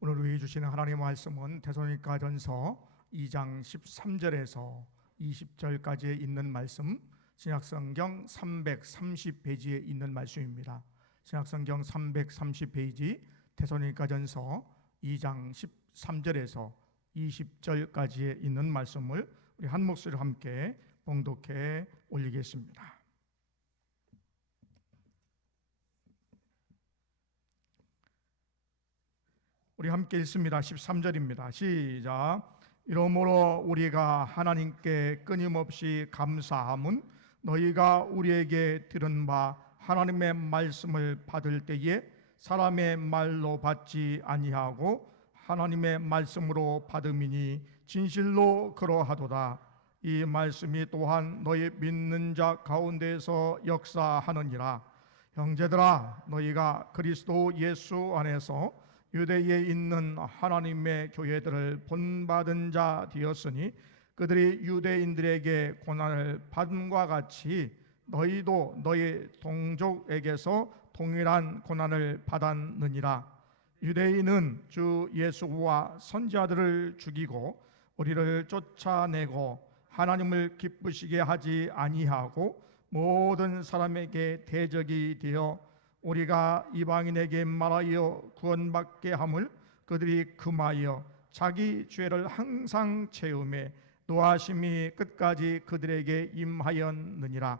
오늘 우리에게 주시는 하나님의 말씀은 데살로니가전서 2장 13절에서 20절까지에 있는 말씀, 신약성경 330페이지에 있는 말씀입니다. 신약성경 330페이지 데살로니가전서 2장 13절에서 20절까지에 있는 말씀을 우리 한 목소리로 함께 봉독해 올리겠습니다. 우리 함께 읽습니다. 13절입니다. 시작. 이러므로 우리가 하나님께 끊임없이 감사함은 너희가 우리에게 들은 바 하나님의 말씀을 받을 때에 사람의 말로 받지 아니하고 하나님의 말씀으로 받음이니 진실로 그러하도다. 이 말씀이 또한 너희 믿는 자 가운데서 역사하느니라. 형제들아, 너희가 그리스도 예수 안에서 유대에 있는 하나님의 교회들을 본받은 자 되었으니 그들이 유대인들에게 고난을 받음과 같이 너희도 너희 동족에게서 동일한 고난을 받았느니라. 유대인은 주 예수와 선지자들을 죽이고 우리를 쫓아내고 하나님을 기쁘시게 하지 아니하고 모든 사람에게 대적이 되어 우리가 이방인에게 말하여 구원받게 함을 그들이 금하여 자기 죄를 항상 채우매 노하심이 끝까지 그들에게 임하였느니라.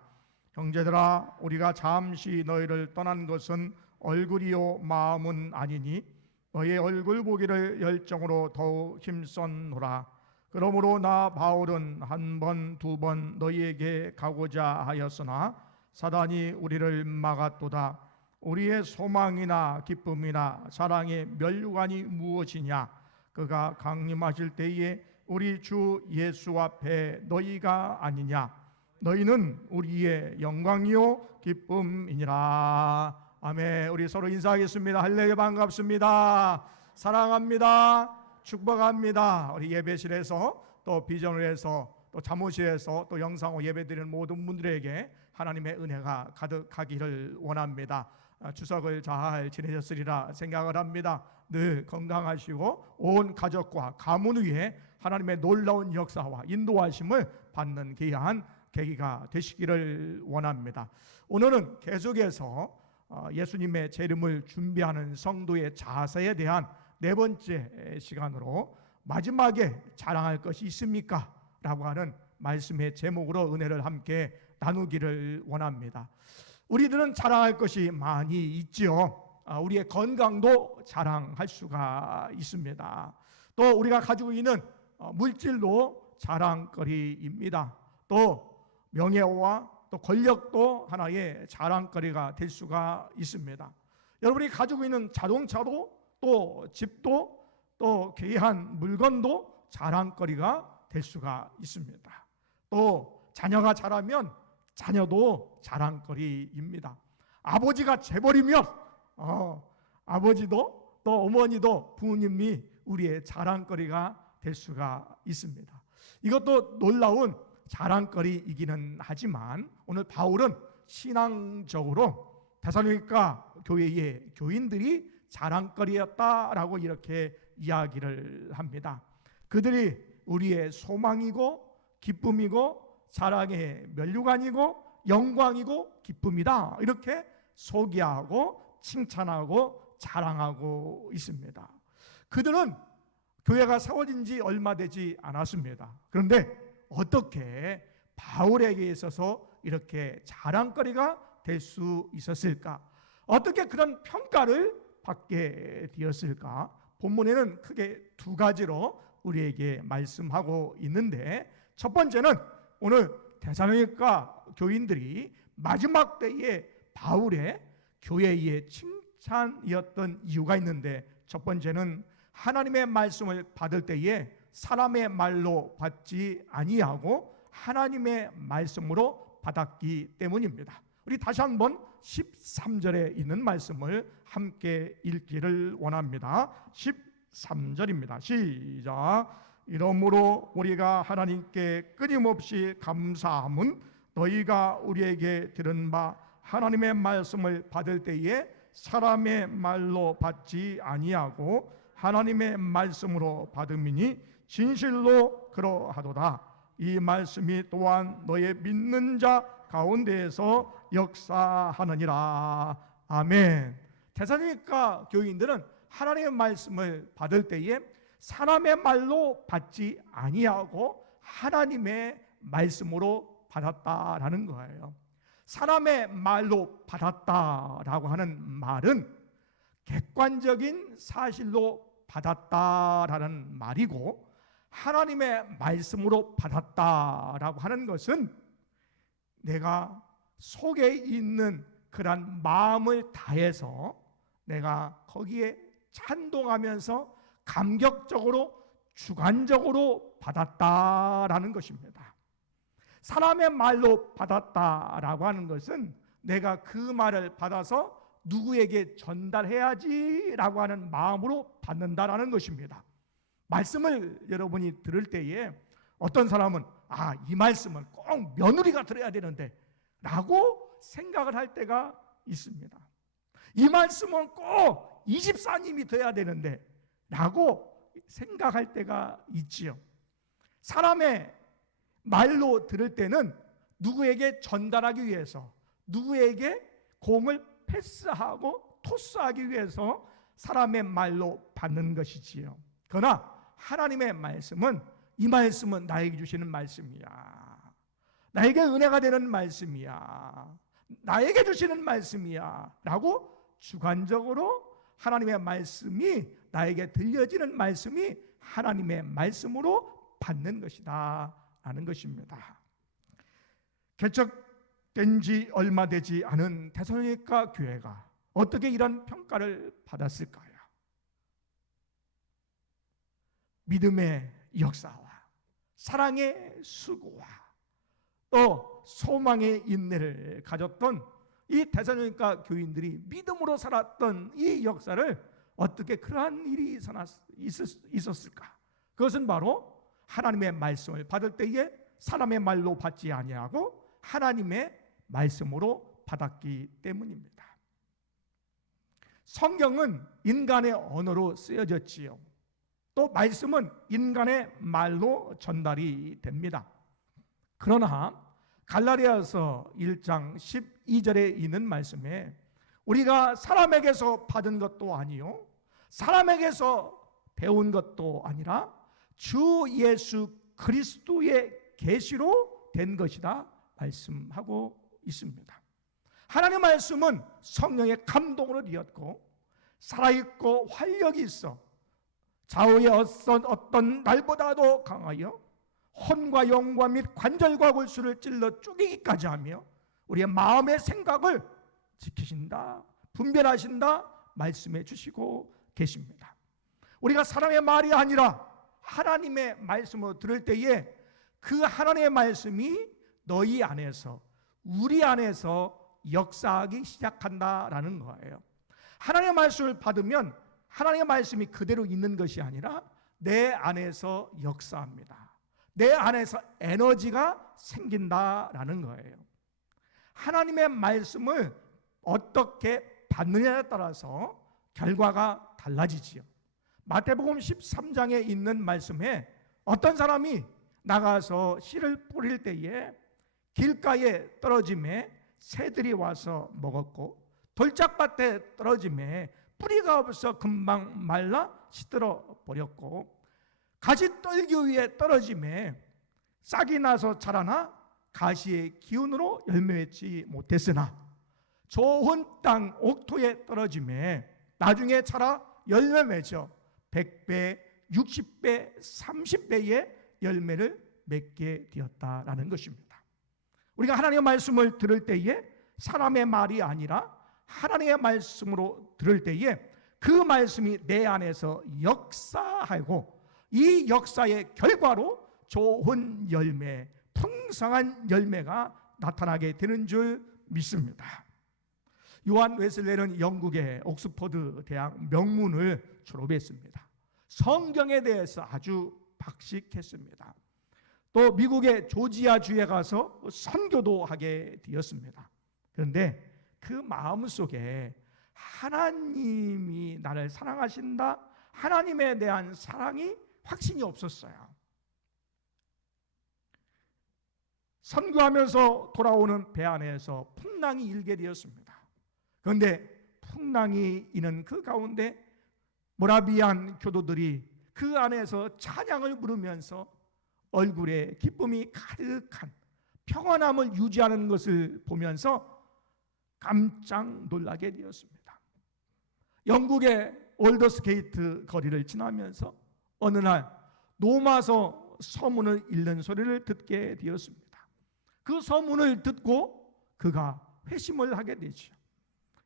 형제들아, 우리가 잠시 너희를 떠난 것은 얼굴이요 마음은 아니니 너희의 얼굴 보기를 열정으로 더욱 힘썼노라. 그러므로 나 바울은 한 번, 두 번 너희에게 가고자 하였으나 사단이 우리를 막았도다. 우리의 소망이나 기쁨이나 사랑의 면류관이 무엇이냐? 그가 강림하실 때에 우리 주 예수 앞에 너희가 아니냐? 너희는 우리의 영광이요 기쁨이니라. 아멘. 우리 서로 인사하겠습니다. 할렐루야. 반갑습니다. 사랑합니다. 축복합니다. 우리 예배실에서 또 비전을 해서 또 사무실에서 또 영상으로 예배드리는 모든 분들에게 하나님의 은혜가 가득하기를 원합니다. 추석을 잘 지내셨으리라 생각을 합니다. 늘 건강하시고 온 가족과 가문 위에 하나님의 놀라운 역사와 인도하심을 받는 귀한 계기가 되시기를 원합니다. 오늘은 계속해서 예수님의 재림을 준비하는 성도의 자세에 대한 네 번째 시간으로 마지막에 자랑할 것이 있습니까? 라고 하는 말씀의 제목으로 은혜를 함께 나누기를 원합니다. 우리들은 자랑할 것이 많이 있지요. 우리의 건강도 자랑할 수가 있습니다. 또 우리가 가지고 있는 물질도 자랑거리입니다. 또 명예와 또 권력도 하나의 자랑거리가 될 수가 있습니다. 여러분이 가지고 있는 자동차도 또 집도 또 귀한 물건도 자랑거리가 될 수가 있습니다. 또 자녀가 자라면 자녀도 자랑거리입니다. 아버지가 재벌이면 아버지도 또 어머니도 부모님이 우리의 자랑거리가 될 수가 있습니다. 이것도 놀라운 자랑거리이기는 하지만 오늘 바울은 신앙적으로 데살로니가 교회의 교인들이 자랑거리였다라고 이렇게 이야기를 합니다. 그들이 우리의 소망이고 기쁨이고 자랑의 면류관이고 영광이고 기쁨이다, 이렇게 소개하고 칭찬하고 자랑하고 있습니다. 그들은 교회가 세워진 지 얼마 되지 않았습니다. 그런데 어떻게 바울에게 있어서 이렇게 자랑거리가 될 수 있었을까? 어떻게 그런 평가를 받게 되었을까? 본문에는 크게 두 가지로 우리에게 말씀하고 있는데, 첫 번째는 오늘 데살로니가 교인들이 마지막 때에 바울의 교회의 칭찬이었던 이유가 있는데, 첫 번째는 하나님의 말씀을 받을 때에 사람의 말로 받지 아니하고 하나님의 말씀으로 받았기 때문입니다. 우리 다시 한번 13절에 있는 말씀을 함께 읽기를 원합니다. 13절입니다. 시작. 이러므로 우리가 하나님께 끊임없이 감사함은 너희가 우리에게 들은 바 하나님의 말씀을 받을 때에 사람의 말로 받지 아니하고 하나님의 말씀으로 받음이니 진실로 그러하도다. 이 말씀이 또한 너의 믿는 자 가운데에서 역사하느니라. 아멘. 데살로니가 교인들은 하나님의 말씀을 받을 때에 사람의 말로 받지 아니하고 하나님의 말씀으로 받았다라는 거예요. 사람의 말로 받았다라고 하는 말은 객관적인 사실로 받았다라는 말이고, 하나님의 말씀으로 받았다라고 하는 것은 내가 속에 있는 그런 마음을 다해서 내가 거기에 찬동하면서 감격적으로 주관적으로 받았다라는 것입니다. 사람의 말로 받았다라고 하는 것은 내가 그 말을 받아서 누구에게 전달해야지라고 하는 마음으로 받는다라는 것입니다. 말씀을 여러분이 들을 때에 어떤 사람은 이 말씀은 꼭 며느리가 들어야 되는데 라고 생각을 할 때가 있습니다. 이 말씀은 꼭 이 집사님이 들어야 되는데 라고 생각할 때가 있지요. 사람의 말로 들을 때는 누구에게 전달하기 위해서, 누구에게 공을 패스하고 토스하기 위해서 사람의 말로 받는 것이지요. 그러나 하나님의 말씀은, 이 말씀은 나에게 주시는 말씀이야, 나에게 은혜가 되는 말씀이야, 나에게 주시는 말씀이야 라고 주관적으로 하나님의 말씀이, 나에게 들려지는 말씀이 하나님의 말씀으로 받는 것이다 라는 것입니다. 개척된 지 얼마 되지 않은 데살로니가 교회가 어떻게 이런 평가를 받았을까요? 믿음의 역사와 사랑의 수고와 또 소망의 인내를 가졌던 이 데살로니가 교인들이 믿음으로 살았던 이 역사를 어떻게 그러한 일이 있었을까? 그것은 바로 하나님의 말씀을 받을 때에 사람의 말로 받지 아니하고 하나님의 말씀으로 받았기 때문입니다. 성경은 인간의 언어로 쓰여졌지요. 또 말씀은 인간의 말로 전달이 됩니다. 그러나 갈라디아서 1장 12절에 있는 말씀에 우리가 사람에게서 받은 것도 아니요 사람에게서 배운 것도 아니라 주 예수 그리스도의 계시로 된 것이다 말씀하고 있습니다. 하나님의 말씀은 성령의 감동으로 되었고 살아있고 활력이 있어 좌우의 어떤 날보다도 강하여 혼과 영과 및 관절과 골수를 찔러 쪼개기까지 하며 우리의 마음의 생각을 지키신다, 분별하신다 말씀해 주시고 계십니다. 우리가 사람의 말이 아니라 하나님의 말씀을 들을 때에 그 하나님의 말씀이 너희 안에서, 우리 안에서 역사하기 시작한다라는 거예요. 하나님의 말씀을 받으면 하나님의 말씀이 그대로 있는 것이 아니라 내 안에서 역사합니다. 내 안에서 에너지가 생긴다라는 거예요. 하나님의 말씀을 어떻게 받느냐에 따라서 결과가 달라지지요. 마태복음 13장에 있는 말씀에 어떤 사람이 나가서 씨를 뿌릴 때에 길가에 떨어짐에 새들이 와서 먹었고 돌짝밭에 떨어짐에 뿌리가 없어 금방 말라 시들어 버렸고 가시떨기 위에 떨어짐에 싹이 나서 자라나 가시의 기운으로 열매 맺지 못했으나 좋은 땅 옥토에 떨어짐에 나중에 자라 열매 맺어 100배, 60배, 30배의 열매를 맺게 되었다라는 것입니다. 우리가 하나님의 말씀을 들을 때에 사람의 말이 아니라 하나님의 말씀으로 들을 때에 그 말씀이 내 안에서 역사하고 이 역사의 결과로 좋은 열매, 풍성한 열매가 나타나게 되는 줄 믿습니다. 요한 웨슬레는 영국의 옥스퍼드 대학 명문을 졸업했습니다. 성경에 대해서 아주 박식했습니다. 또 미국의 조지아주에 가서 선교도 하게 되었습니다. 그런데 그 마음속에 하나님이 나를 사랑하신다, 하나님에 대한 사랑이 확신이 없었어요. 선교하면서 돌아오는 배 안에서 풍랑이 일게 되었습니다. 그런데 풍랑이 이는 그 가운데 모라비안 교도들이 그 안에서 찬양을 부르면서 얼굴에 기쁨이 가득한 평안함을 유지하는 것을 보면서 깜짝 놀라게 되었습니다. 영국의 올더스게이트 거리를 지나면서 어느 날 노마서 서문을 읽는 소리를 듣게 되었습니다. 그 서문을 듣고 그가 회심을 하게 되죠.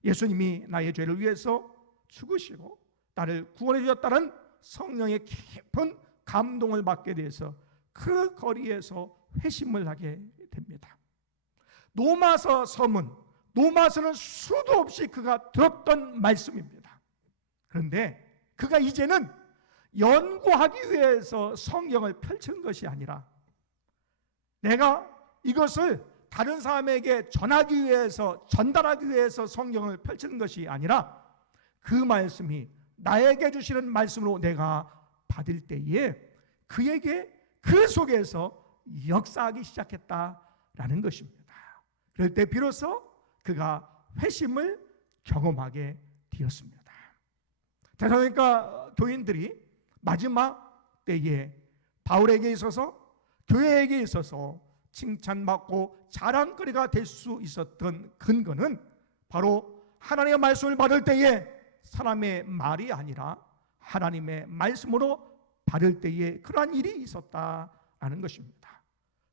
예수님이 나의 죄를 위해서 죽으시고 나를 구원해 주셨다는 성령의 깊은 감동을 받게 돼서 그 거리에서 회심을 하게 됩니다. 노마서 서문, 노마서는 수도 없이 그가 들었던 말씀입니다. 그런데 그가 이제는 연구하기 위해서 성경을 펼친 것이 아니라 내가 이것을 다른 사람에게 전하기 위해서, 전달하기 위해서 성경을 펼치는 것이 아니라 그 말씀이 나에게 주시는 말씀으로 내가 받을 때에 그에게 그 속에서 역사하기 시작했다라는 것입니다. 그럴 때 비로소 그가 회심을 경험하게 되었습니다. 데살로니가 교인들이 마지막 때에 바울에게 있어서, 교회에게 있어서 칭찬받고 자랑거리가 될 수 있었던 근거는 바로 하나님의 말씀을 받을 때에 사람의 말이 아니라 하나님의 말씀으로 받을 때에 그러한 일이 있었다라는 것입니다.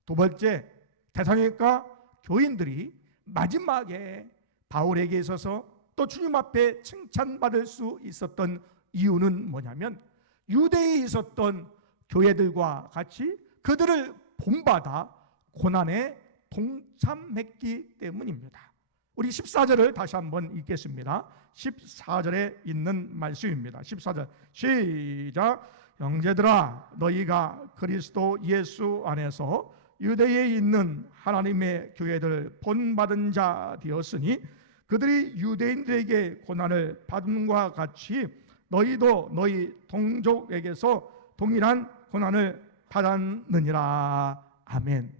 두 번째, 데살로니가 교인들이 마지막에 바울에게 있어서 또 주님 앞에 칭찬받을 수 있었던 이유는 뭐냐면 유대에 있었던 교회들과 같이 그들을 본받아 고난에 동참했기 때문입니다. 우리 14절을 다시 한번 읽겠습니다. 14절에 있는 말씀입니다. 14절 시작. 형제들아, 너희가 그리스도 예수 안에서 유대에 있는 하나님의 교회들 본받은 자 되었으니 그들이 유대인들에게 고난을 받음과 같이 너희도 너희 동족에게서 동일한 고난을 받았느니라. 아멘.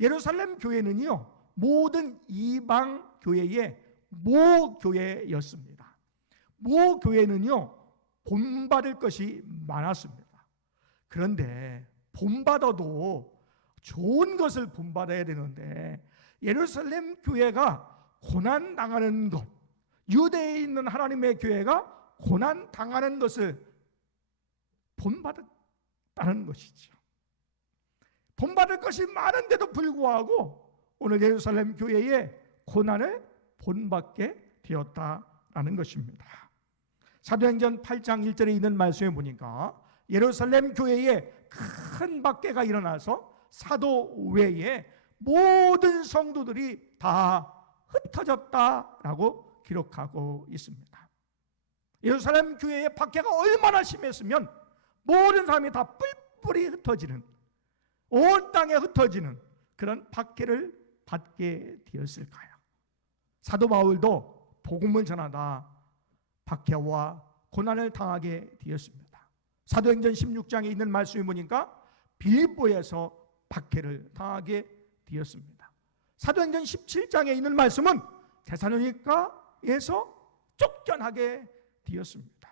예루살렘 교회는요, 모든 이방 교회의 모교회였습니다. 모교회는요, 본받을 것이 많았습니다. 그런데 본받아도 좋은 것을 본받아야 되는데 예루살렘 교회가 고난당하는 것, 유대에 있는 하나님의 교회가 고난당하는 것을 본받았다는 것이죠. 본받을 것이 많은데도 불구하고 오늘 예루살렘 교회에 고난을 본받게 되었다라는 것입니다. 사도행전 8장 1절에 있는 말씀에 보니까 예루살렘 교회에 큰 박해가 일어나서 사도 외에 모든 성도들이 다 흩어졌다라고 기록하고 있습니다. 예루살렘 교회의 박해가 얼마나 심했으면 모든 사람이 다 뿔뿔이 흩어지는, 온 땅에 흩어지는 그런 박해를 받게 되었을까요? 사도 바울도 복음을 전하다 박해와 고난을 당하게 되었습니다. 사도행전 16장에 있는 말씀이 보니까 빌립보에서 박해를 당하게 되었습니다. 사도행전 17장에 있는 말씀은 데살로니가에서 쫓겨나게 되었습니다.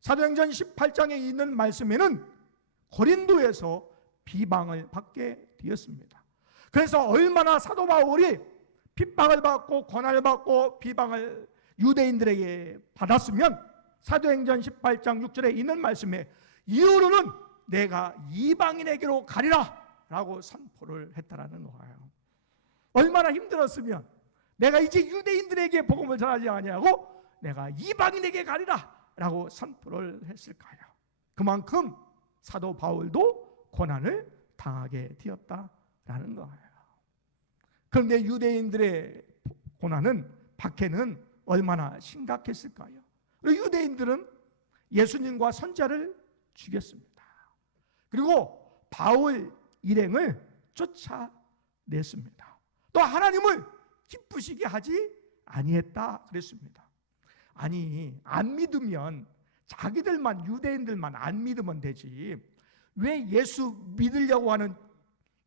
사도행전 18장에 있는 말씀에는 고린도에서 비방을 받게 되었습니다. 그래서 얼마나 사도 바울이 핍박을 받고 고난을 받고 비방을 유대인들에게 받았으면 사도행전 18장 6절에 있는 말씀에 이후로는 내가 이방인에게로 가리라 라고 선포를 했다라는 거예요. 얼마나 힘들었으면 내가 이제 유대인들에게 복음을 전하지 아니하고 내가 이방인에게 가리라 라고 선포를 했을까요? 그만큼 사도 바울도 고난을 당하게 되었다라는 거예요. 그런데 유대인들의 고난은, 박해는 얼마나 심각했을까요? 유대인들은 예수님과 선자를 죽였습니다. 그리고 바울 일행을 쫓아냈습니다. 또 하나님을 기쁘시게 하지 아니했다 그랬습니다. 아니, 안 믿으면 자기들만, 유대인들만 안 믿으면 되지 왜 예수 믿으려고 하는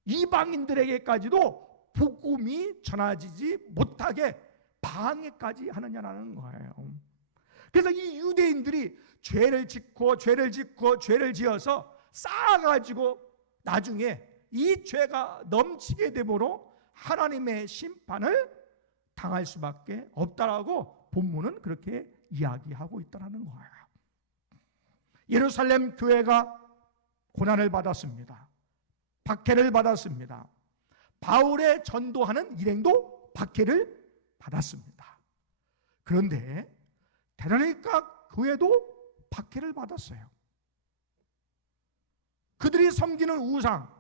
이방인들에게까지도 복음이 전해지지 못하게 방해까지 하느냐라는 거예요. 그래서 이 유대인들이 죄를 지어서 쌓아가지고 나중에 이 죄가 넘치게 되므로 하나님의 심판을 당할 수밖에 없다라고 본문은 그렇게 이야기하고 있다는 거예요. 예루살렘 교회가 고난을 받았습니다. 박해를 받았습니다. 바울의 전도하는 일행도 박해를 받았습니다. 그런데 데살로니가 교회도 박해를 받았어요. 그들이 섬기는 우상,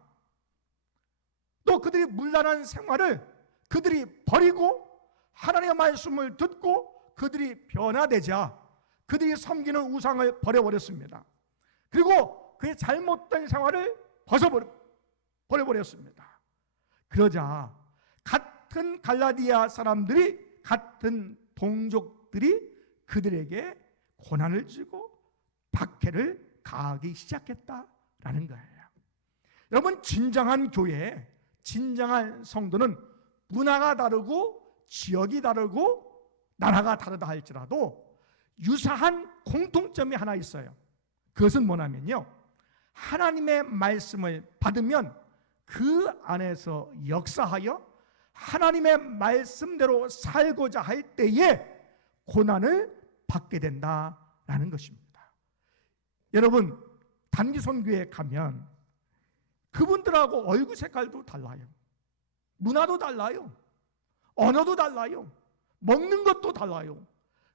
또 그들이 문란한 생활을 그들이 버리고 하나님의 말씀을 듣고 그들이 변화되자 그들이 섬기는 우상을 버려버렸습니다. 그리고 그의 잘못된 생활을 버려버렸습니다. 그러자 같은 갈라디아 사람들이, 같은 동족들이 그들에게 고난을 주고 박해를 가하기 시작했다라는 거예요. 여러분, 진정한 교회, 진정한 성도는 문화가 다르고 지역이 다르고 나라가 다르다 할지라도 유사한 공통점이 하나 있어요. 그것은 뭐냐면요, 하나님의 말씀을 받으면 그 안에서 역사하여 하나님의 말씀대로 살고자 할 때에 고난을 받게 된다라는 것입니다. 여러분, 단기선교에 가면 그분들하고 얼굴 색깔도 달라요. 문화도 달라요. 언어도 달라요. 먹는 것도 달라요.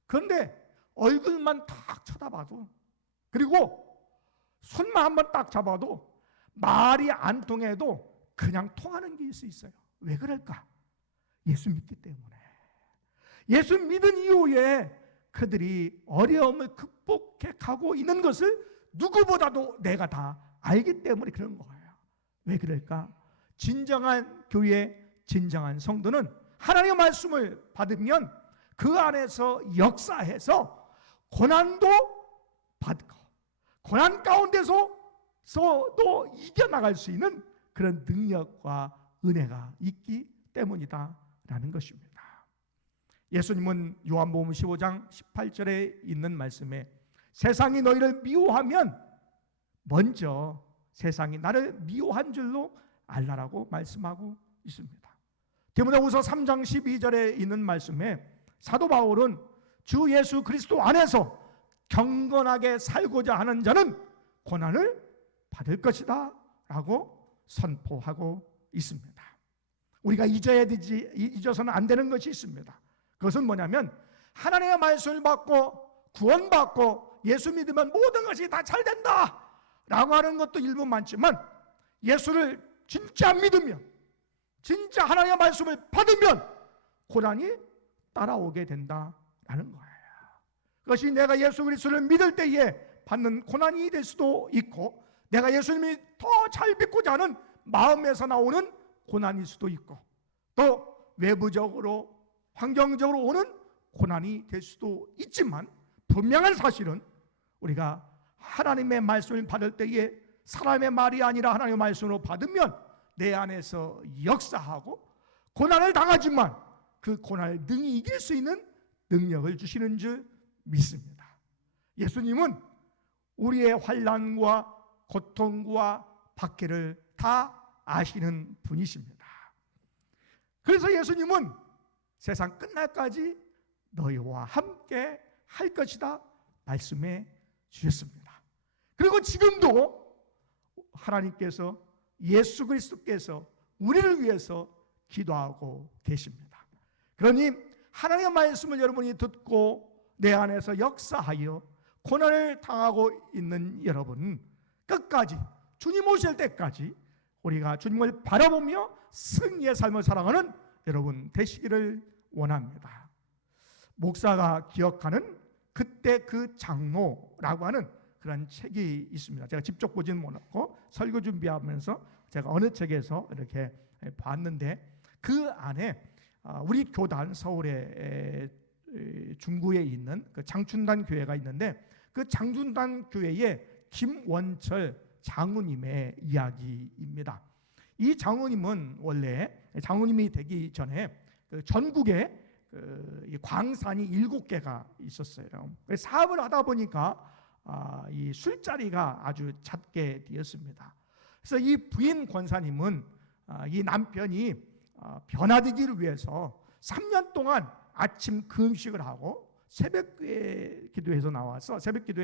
그런데 얼굴만 딱 쳐다봐도, 그리고 손만 한번 딱 잡아도 말이 안 통해도 그냥 통하는 게 있어요. 왜 그럴까? 예수 믿기 때문에. 예수 믿은 이후에 그들이 어려움을 극복해 가고 있는 것을 누구보다도 내가 다 알기 때문에 그런 거예요. 왜 그럴까? 진정한 교회, 진정한 성도는 하나님의 말씀을 받으면 그 안에서 역사해서 고난도 받고 고난 가운데서도 이겨나갈 수 있는 그런 능력과 은혜가 있기 때문이다라는 것입니다. 예수님은 요한복음 15장 18절에 있는 말씀에 세상이 너희를 미워하면 먼저 세상이 나를 미워한 줄로 알라라고 말씀하고 있습니다. 디모데후서 3장 12절에 있는 말씀에 사도 바울은 주 예수 그리스도 안에서 경건하게 살고자 하는 자는 고난을 받을 것이다 라고 선포하고 있습니다. 우리가 잊어서는 안 되는 것이 있습니다. 그것은 뭐냐면 하나님의 말씀을 받고 구원받고 예수 믿으면 모든 것이 다 잘 된다 라고 하는 것도 일부 많지만, 예수를 진짜 믿으면, 진짜 하나님의 말씀을 받으면 고난이 따라오게 된다라는 거예요. 그것이 내가 예수 그리스도를 믿을 때에 받는 고난이 될 수도 있고, 내가 예수님이 더 잘 믿고자 하는 마음에서 나오는 고난일 수도 있고, 또 외부적으로 환경적으로 오는 고난이 될 수도 있지만, 분명한 사실은 우리가 하나님의 말씀을 받을 때에 사람의 말이 아니라 하나님의 말씀으로 받으면 내 안에서 역사하고 고난을 당하지만 그 고난을 능히 이길 수 있는 능력을 주시는 줄 믿습니다. 예수님은 우리의 환난과 고통과 박해를 다 아시는 분이십니다. 그래서 예수님은 세상 끝날까지 너희와 함께 할 것이다 말씀해 주셨습니다. 그리고 지금도 하나님께서, 예수 그리스도께서 우리를 위해서 기도하고 계십니다. 그러니 하나님의 말씀을 여러분이 듣고 내 안에서 역사하여 고난을 당하고 있는 여러분, 끝까지 주님 오실 때까지 우리가 주님을 바라보며 승리의 삶을 살아가는 여러분 되시기를 원합니다. 목사가 기억하는 그때 그 장로라고 하는 그런 책이 있습니다. 제가 직접 보지는 못하고 설교 준비하면서 제가 어느 책에서 이렇게 봤는데, 그 안에 우리 교단, 서울의 중구에 있는 그 장춘단 교회가 있는데, 그 장준단 교회의 김원철 장로님의 이야기입니다. 이 장로님은 원래 장로님이 되기 전에 그 전국에 이 광산이 7개가 있었어요. 사업을 하다 보니까 이 술자리가 아주 잦게 되었습니다. 그래서 이 부인 권사님은 이 남편이 변화되기를 위해서 3년 동안 아침 금식을 하고 새벽 기도에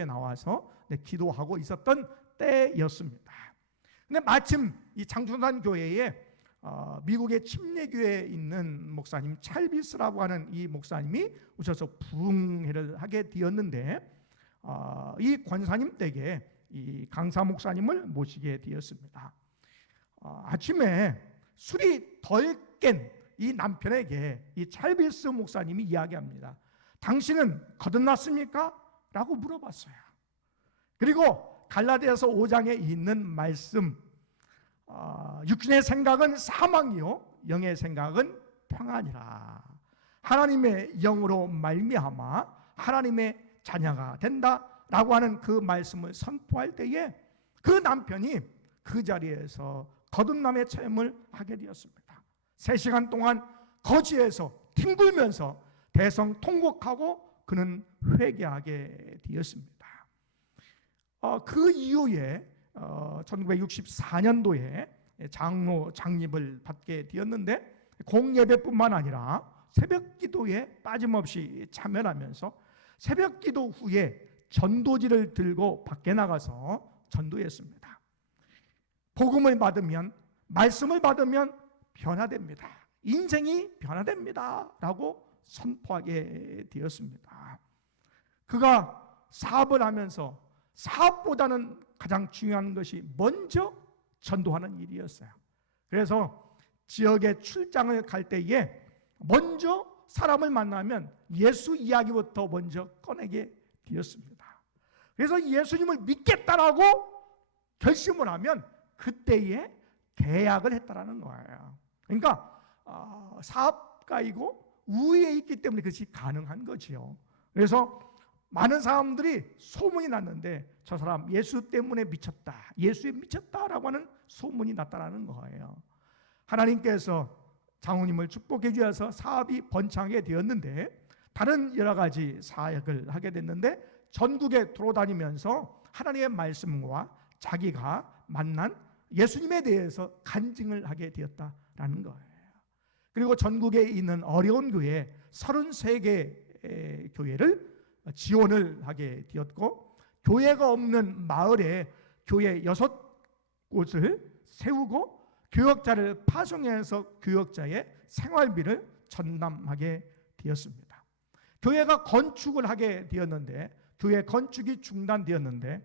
나와서 기도하고 있었던 때였습니다. 근데 마침 이 장준단 교회에 미국의 침례교회에 있는 목사님 찰비스라고 하는 이 목사님이 오셔서 부흥회를 하게 되었는데 이 권사님 댁에 이 강사 목사님을 모시게 되었습니다. 아침에 술이 덜 깬 이 남편에게 이 찰비스 목사님이 이야기합니다. 당신은 거듭났습니까? 라고 물어봤어요. 그리고 갈라디아서 5장에 있는 말씀, 육신의 생각은 사망이요 영의 생각은 평안이라. 하나님의 영으로 말미암아 하나님의 자녀가 된다라고 하는 그 말씀을 선포할 때에 그 남편이 그 자리에서 거듭남의 체험을 하게 되었습니다. 3시간 동안 거지에서 뒹굴면서 대성통곡하고 그는 회개하게 되었습니다. 그 이후에 1964년도에 장로 장립을 받게 되었는데 공예배뿐만 아니라 새벽기도에 빠짐없이 참여하면서 새벽기도 후에 전도지를 들고 밖에 나가서 전도했습니다. 복음을 받으면, 말씀을 받으면 변화됩니다. 인생이 변화됩니다 라고 선포하게 되었습니다. 그가 사업을 하면서 사업보다는 가장 중요한 것이 먼저 전도하는 일이었어요. 그래서 지역에 출장을 갈 때에 먼저 사람을 만나면 예수 이야기부터 먼저 꺼내게 되었습니다. 그래서 예수님을 믿겠다라고 결심을 하면 그때에 계약을 했다라는 거예요. 그러니까 사업가이고 우위에 있기 때문에 그것이 가능한 거지요. 그래서 많은 사람들이 소문이 났는데 저 사람 예수 때문에 미쳤다, 예수에 미쳤다라고 하는 소문이 났다라는 거예요. 하나님께서 장로님을 축복해 주셔서 사업이 번창하게 되었는데 다른 여러 가지 사역을 하게 됐는데 전국에 돌아다니면서 하나님의 말씀과 자기가 만난 예수님에 대해서 간증을 하게 되었다라는 거예요. 그리고 전국에 있는 어려운 교회 33개 교회를 지원을 하게 되었고 교회가 없는 마을에 교회 6곳을 세우고 교역자를 파송해서 교역자의 생활비를 전담하게 되었습니다. 교회가 건축을 하게 되었는데 교회 건축이 중단되었는데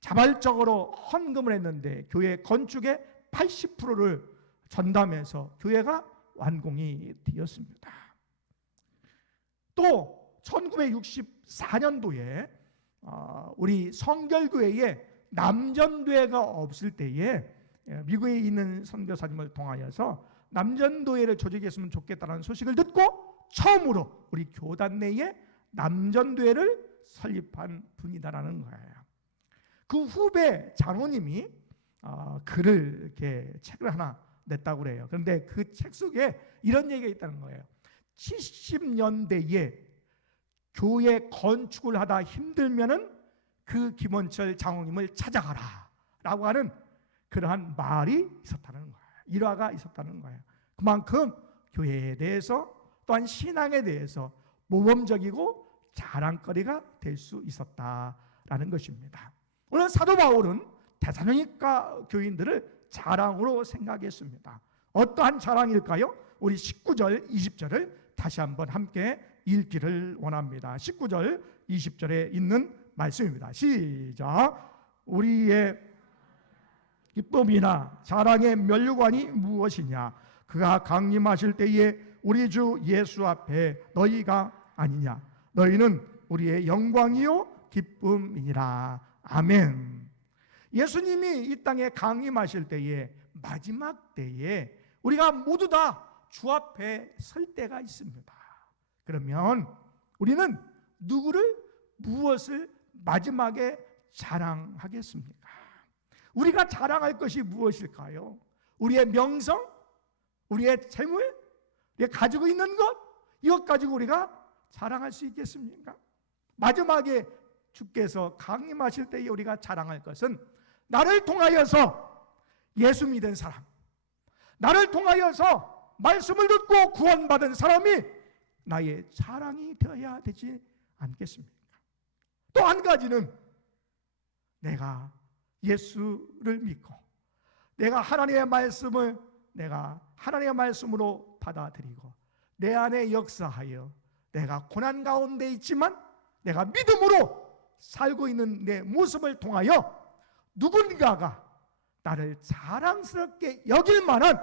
자발적으로 헌금을 했는데 교회 건축의 80%를 전담해서 교회가 완공이 되었습니다. 또 1964년도에 우리 성결교회에 남전도회가 없을 때에 미국에 있는 선교사님을 통하여서 남전도회를 조직했으면 좋겠다는 소식을 듣고 처음으로 우리 교단 내에 남전도회를 설립한 분이다라는 거예요. 그 후배 장로님이 글을 이렇게 책을 하나 냈다고 그래요. 그런데 그 책 속에 이런 얘기가 있다는 거예요. 70년대에 교회 건축을 하다 힘들면은 그 김원철 장로님을 찾아가라라고 하는 그러한 말이 있었다는 거예요. 일화가 있었다는 거예요. 그만큼 교회에 대해서 또한 신앙에 대해서 모범적이고 자랑거리가 될 수 있었다라는 것입니다. 오늘 사도 바울은 데살로니가 교인들을 자랑으로 생각했습니다. 어떠한 자랑일까요? 우리 19절, 20절을 다시 한번 함께 읽기를 원합니다. 19절, 20절에 있는 말씀입니다. 시작. 우리의 기쁨이나 자랑의 면류관이 무엇이냐? 그가 강림하실 때에 우리 주 예수 앞에 너희가 아니냐? 너희는 우리의 영광이요 기쁨이니라. 아멘. 예수님이 이 땅에 강림하실 때에 마지막 때에 우리가 모두 다 주 앞에 설 때가 있습니다. 그러면 우리는 누구를 무엇을 마지막에 자랑하겠습니까? 우리가 자랑할 것이 무엇일까요? 우리의 명성? 우리의 재물? 우리가 가지고 있는 것? 이것 가지고 우리가 자랑할 수 있겠습니까? 마지막에 주께서 강림하실 때에 우리가 자랑할 것은 나를 통하여서 예수 믿은 사람, 나를 통하여서 말씀을 듣고 구원받은 사람이 나의 자랑이 되어야 되지 않겠습니까? 또 한 가지는 내가 예수를 믿고 내가 하나님의 말씀으로 받아들이고 내 안에 역사하여 내가 고난 가운데 있지만 내가 믿음으로 살고 있는 내 모습을 통하여 누군가가 나를 자랑스럽게 여길 만한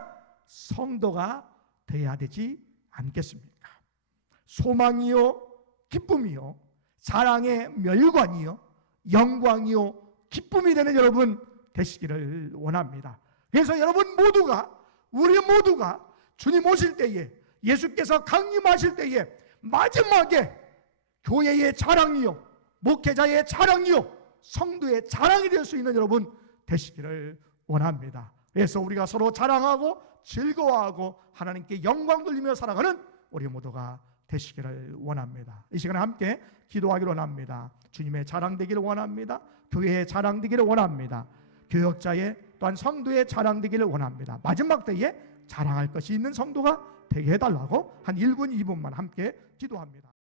성도가 되어야 되지 않겠습니까? 소망이요 기쁨이요 자랑의 멸관이요 영광이요 기쁨이 되는 여러분 되시기를 원합니다. 그래서 여러분 모두가, 우리 모두가 주님 오실 때에, 예수께서 강림하실 때에 마지막에 교회의 자랑이요 목회자의 자랑이요 성도의 자랑이 될 수 있는 여러분 되시기를 원합니다. 그래서 우리가 서로 자랑하고 즐거워하고 하나님께 영광 돌리며 살아가는 우리 모두가 되시기를 원합니다. 이 시간에 함께 기도하기를 원합니다. 주님의 자랑되기를 원합니다. 교회의 자랑되기를 원합니다. 교역자의 또한 성도의 자랑되기를 원합니다. 마지막 때에 자랑할 것이 있는 성도가 되게 해달라고 한 1분 2분만 함께 기도합니다.